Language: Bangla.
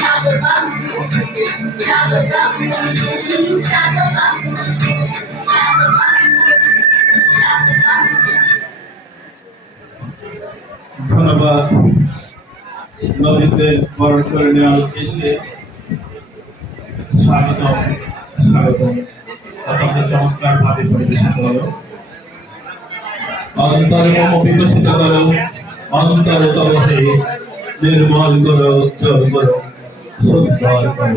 Tap the bump, tap the bump, tap the bump. ধন্যবাদ। নদীতে বরণ করে নেওয়ার উদ্দেশ্যে স্বাগত স্বাগতম। অত্যন্ত চমৎকার ভাবে পরিবেশন করো অন্তরে মম বিকশিত করো, অন্তরে তরহে নির্মল করো, উজ্জ্বল করো, সুন্দর করো।